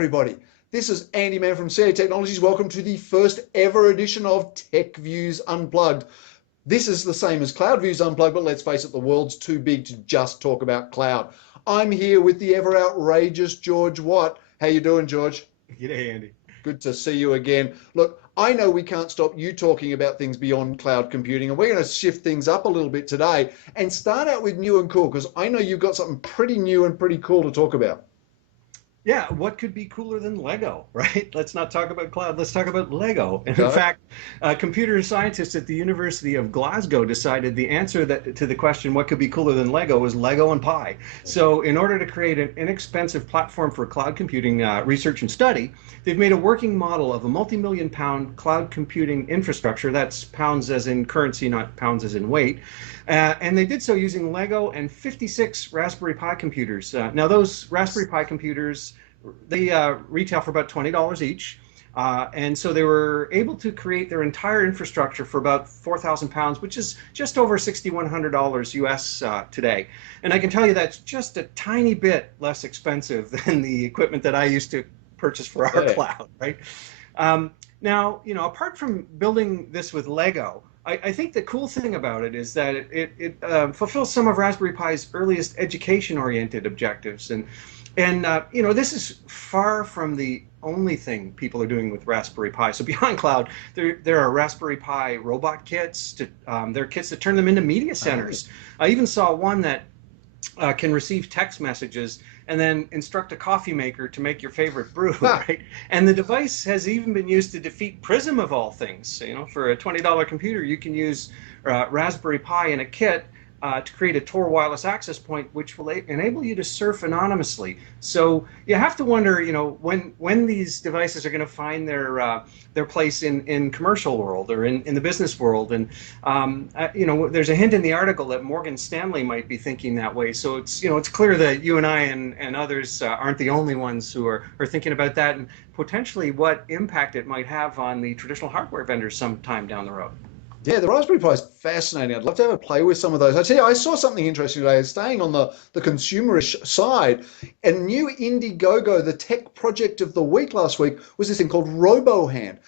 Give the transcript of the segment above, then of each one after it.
everybody. This is Andy Mann from CA Technologies. Welcome to the first ever edition of TechViews Unplugged. This is the same as CloudViews Unplugged, but let's face it, the world's too big to just talk about cloud. I'm here with the ever outrageous George Watt. How you doing, George? G'day, Andy. Good to see you again. Look, I know we can't stop you talking about things beyond cloud computing, and we're going to shift things up a little bit today and start out with new and cool, because I know you've got something pretty new and pretty cool to talk about. Yeah, what could be cooler than Lego, right? Let's not talk about cloud, let's talk about Lego. And Go in ahead. fact, computer scientists at the University of Glasgow decided the answer to the question, what could be cooler than Lego, was Lego and Pi. So in order to create an inexpensive platform for cloud computing research and study, they've made a working model of a multi-million-pound cloud computing infrastructure. That's pounds as in currency, not pounds as in weight. And they did so using Lego and 56 Raspberry Pi computers. Now those Raspberry Pi computers, they retail for about $20 each. And so they were able to create their entire infrastructure for about 4,000 pounds, which is just over $6,100 US today. And I can tell you that's just a tiny bit less expensive than the equipment that I used to purchase for our cloud, right? Now, you know, apart from building this with Lego, I think the cool thing about it is that it fulfills some of Raspberry Pi's earliest education-oriented objectives. And you know, this is far from the only thing people are doing with Raspberry Pi. So beyond cloud, there are Raspberry Pi robot kits. There are kits that turn them into media centers. I even saw one that can receive text messages and then instruct a coffee maker to make your favorite brew, right? And the device has even been used to defeat Prism of all things. You know, for a $20 computer, you can use Raspberry Pi in a kit to create a Tor wireless access point, which will enable you to surf anonymously. So you have to wonder, you know, when these devices are going to find their place in commercial world or in the business world. And you know, there's a hint in the article that Morgan Stanley might be thinking that way. So it's, you know, it's clear that you and I and others aren't the only ones who are thinking about that, and potentially what impact it might have on the traditional hardware vendors sometime down the road. Yeah, the Raspberry Pi is fascinating. I'd love to have a play with some of those. I tell you, I saw something interesting today. Staying on the consumerish side, a new Indiegogo, the tech project of the week last week, was this thing called RoboHand.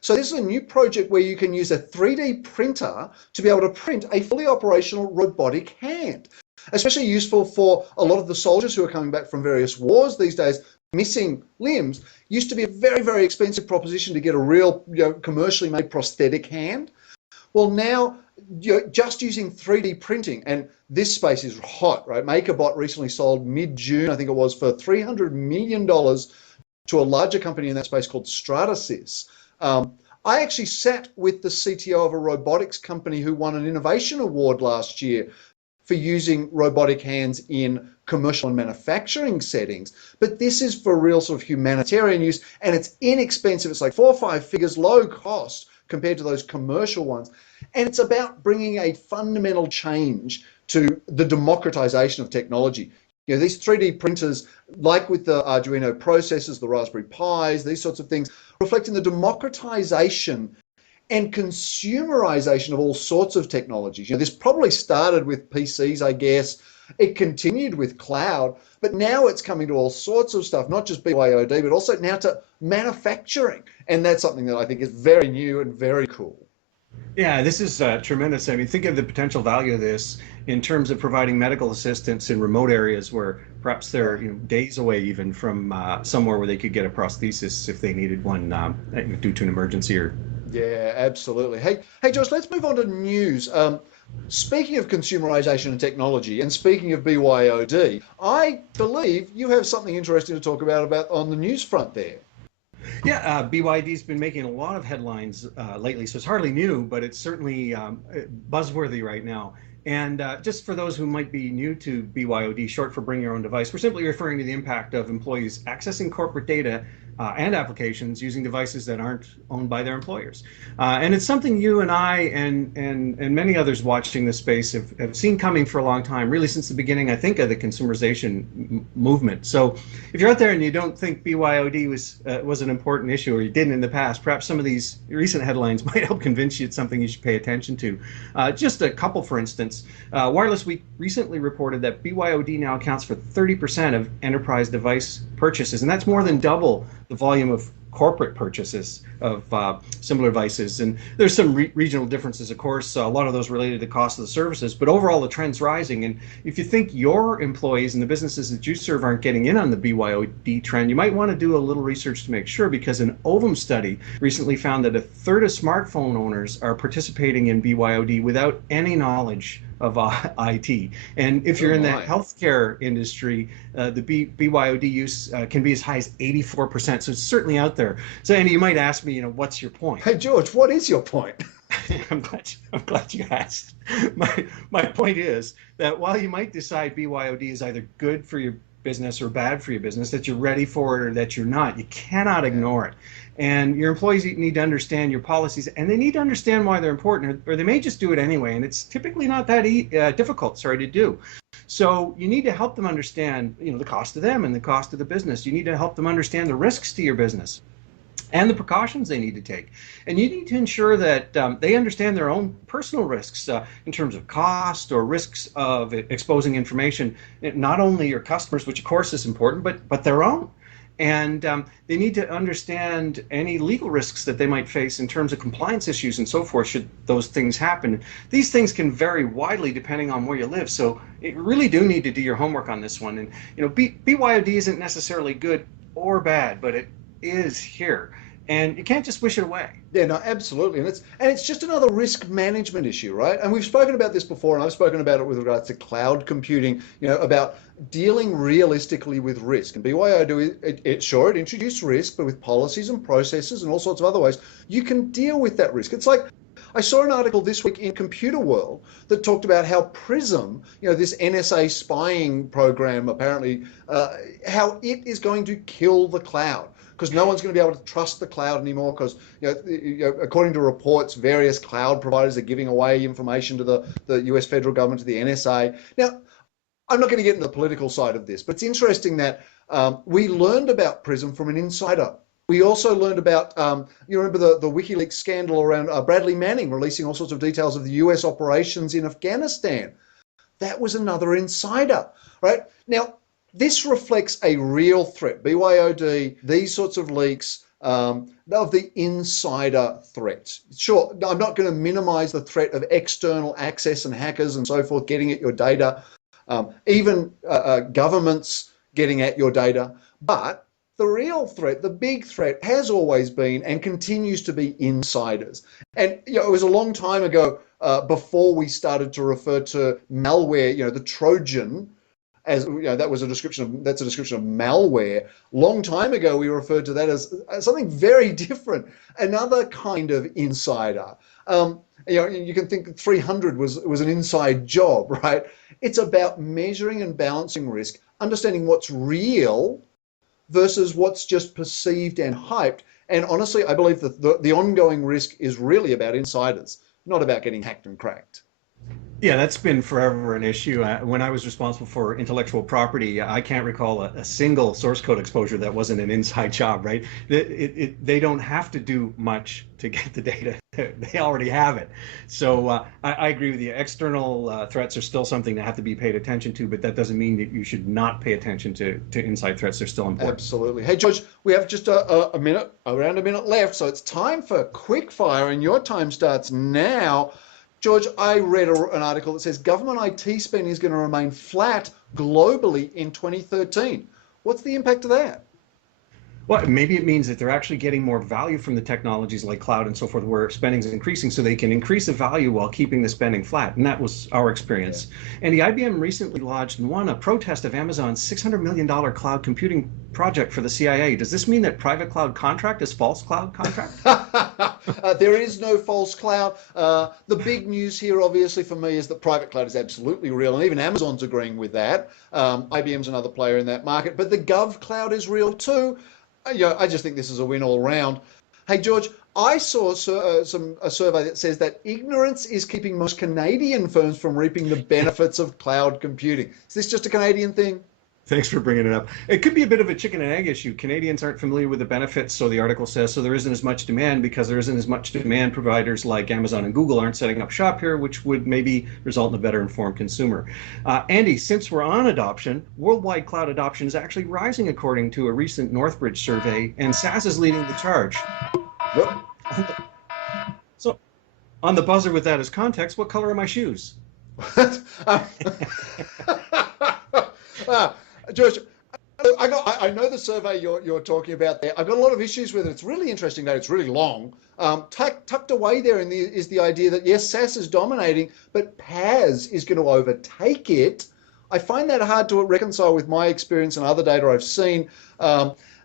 So this is a new project where you can use a 3D printer to be able to print a fully operational robotic hand, especially useful for a lot of the soldiers who are coming back from various wars these days. Missing limbs used to be a very, very expensive proposition to get a real, you know, commercially made prosthetic hand. Well, now you're just using 3D printing, and this space is hot, right? MakerBot recently sold mid-June, I think it was, for $300 million to a larger company in that space called Stratasys. I actually sat with the CTO of a robotics company who won an innovation award last year for using robotic hands in commercial and manufacturing settings. But this is for real sort of humanitarian use, and it's inexpensive. It's like 4 or 5 figures, low cost compared to those commercial ones. And it's about bringing a fundamental change to the democratization of technology. You know, these 3D printers, like with the Arduino processors, the Raspberry Pis, these sorts of things, reflecting the democratization and consumerization of all sorts of technologies. You know, this probably started with PCs, I guess. It continued with cloud, but now it's coming to all sorts of stuff, not just BYOD, but also now to manufacturing. And that's something that I think is very new and very cool. Yeah, this is tremendous. I mean, think of the potential value of this in terms of providing medical assistance in remote areas where perhaps they're, you know, days away even from somewhere where they could get a prosthesis if they needed one due to an emergency or. Yeah, absolutely. Hey, Josh, let's move on to news. Speaking of consumerization and technology, and speaking of BYOD, I believe you have something interesting to talk about on the news front there. Yeah, BYD's been making a lot of headlines lately, so it's hardly new, but it's certainly buzzworthy right now. And just for those who might be new to BYOD, short for Bring Your Own Device, we're simply referring to the impact of employees accessing corporate data and applications using devices that aren't owned by their employers. And it's something you and I and many others watching this space have seen coming for a long time, really since the beginning, I think, of the consumerization movement. So if you're out there and you don't think BYOD was an important issue, or you didn't in the past, perhaps some of these recent headlines might help convince you it's something you should pay attention to. Just a couple, for instance. Wireless Week recently reported that BYOD now accounts for 30% of enterprise device purchases, and that's more than double the volume of corporate purchases of similar devices. And there's some regional differences, of course, a lot of those related to cost of the services, but overall the trend's rising. And if you think your employees and the businesses that you serve aren't getting in on the BYOD trend, you might want to do a little research to make sure, because an Ovum study recently found that a third of smartphone owners are participating in BYOD without any knowledge of IT. And if you're in the healthcare industry, the BYOD use can be as high as 84%. So it's certainly out there. So Andy, you might ask me, what's your point? Hey, George, what is your point? I'm glad you asked. My point is that while you might decide BYOD is either good for your business or bad for your business, that you're ready for it or that you're not, you cannot ignore it. And your employees need to understand your policies, and they need to understand why they're important, or they may just do it anyway, and it's typically not that difficult, to do. So you need to help them understand, the cost of them and the cost of the business. You need to help them understand the risks to your business and the precautions they need to take. And you need to ensure that they understand their own personal risks in terms of cost or risks of exposing information, not only your customers, which of course is important, but their own. And they need to understand any legal risks that they might face in terms of compliance issues and so forth should those things happen. These things can vary widely depending on where you live, so you really do need to do your homework on this one. And BYOD isn't necessarily good or bad, but it is here, and you can't just wish it away. Yeah, no, absolutely. And it's just another risk management issue, right? And we've spoken about this before, and I've spoken about it with regards to cloud computing, about dealing realistically with risk. And BYOD, it introduced risk, but with policies and processes and all sorts of other ways, you can deal with that risk. It's like, I saw an article this week in Computer World that talked about how PRISM, this NSA spying program, apparently, how it is going to kill the cloud, because no one's going to be able to trust the cloud anymore, because according to reports, various cloud providers are giving away information to the US federal government, to the NSA. Now, I'm not going to get into the political side of this, but it's interesting that we learned about PRISM from an insider. We also learned about, you remember the WikiLeaks scandal around Bradley Manning releasing all sorts of details of the US operations in Afghanistan. That was another insider, right? Now, this reflects a real threat. BYOD, these sorts of leaks, of the insider threat. Sure, I'm not going to minimize the threat of external access and hackers and so forth getting at your data, even governments getting at your data. But the real threat, the big threat, has always been and continues to be insiders. And it was a long time ago, before we started to refer to malware, the Trojan, as that's a description of malware. Long time ago, we referred to that as something very different, another kind of insider. You can think 300 was an inside job, right? It's about measuring and balancing risk, understanding what's real versus what's just perceived and hyped. And honestly, I believe that the ongoing risk is really about insiders, not about getting hacked and cracked. Yeah, that's been forever an issue. When I was responsible for intellectual property, I can't recall a single source code exposure that wasn't an inside job, right? They don't have to do much to get the data. They already have it. So I agree with you. External threats are still something that have to be paid attention to, but that doesn't mean that you should not pay attention to inside threats. They're still important. Absolutely. Hey, George, we have just around a minute left, so it's time for quick fire, and your time starts now. George, I read an article that says government IT spending is going to remain flat globally in 2013. What's the impact of that? Well, maybe it means that they're actually getting more value from the technologies like cloud and so forth, where spending is increasing, so they can increase the value while keeping the spending flat. And that was our experience. Yeah. And the IBM recently lodged and won a protest of Amazon's $600 million cloud computing project for the CIA. Does this mean that private cloud contract is false cloud contract? There is no false cloud. The big news here, obviously, for me, is that private cloud is absolutely real, and even Amazon's agreeing with that. IBM's another player in that market, but the gov cloud is real too. I just think this is a win all round. Hey, George, I saw a survey that says that ignorance is keeping most Canadian firms from reaping the benefits of cloud computing. Is this just a Canadian thing? Thanks for bringing it up. It could be a bit of a chicken and egg issue. Canadians aren't familiar with the benefits, so the article says, so there isn't as much demand because there isn't as much demand. Providers like Amazon and Google aren't setting up shop here, which would maybe result in a better informed consumer. Andy, since we're on adoption, worldwide cloud adoption is actually rising according to a recent Northbridge survey, and SaaS is leading the charge. Yep. So, on the buzzer with that as context, what color are my shoes? George, I know the survey you're talking about there. I've got a lot of issues with it. It's really interesting that it's really long. Tucked away there is the idea that, yes, SaaS is dominating, but PaaS is going to overtake it. I find that hard to reconcile with my experience and other data I've seen.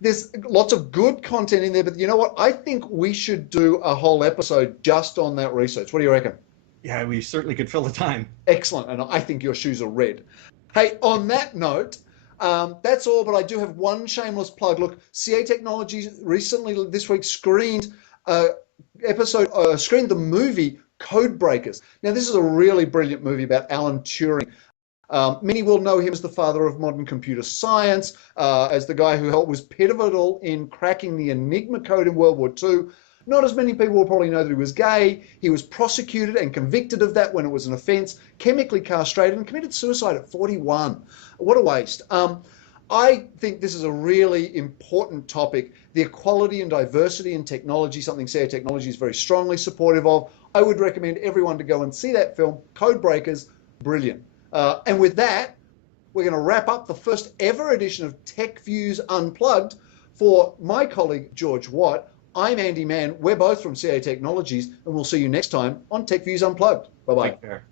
There's lots of good content in there, but you know what? I think we should do a whole episode just on that research. What do you reckon? Yeah, we certainly could fill the time. Excellent. And I think your shoes are red. Hey, on that note, that's all, but I do have one shameless plug. Look, CA Technologies recently this week screened the movie Code Breakers. Now, this is a really brilliant movie about Alan Turing. Many will know him as the father of modern computer science, as the guy who was pivotal in cracking the Enigma code in World War II. Not as many people will probably know that he was gay. He was prosecuted and convicted of that when it was an offence, chemically castrated, and committed suicide at 41. What a waste. I think this is a really important topic. The equality and diversity in technology, something CA Technology is very strongly supportive of. I would recommend everyone to go and see that film, Code Breakers. Brilliant. And with that, we're going to wrap up the first ever edition of TechViews Unplugged. For my colleague, George Watt, I'm Andy Mann. We're both from CA Technologies, and we'll see you next time on TechViews Unplugged. Bye-bye. Take care.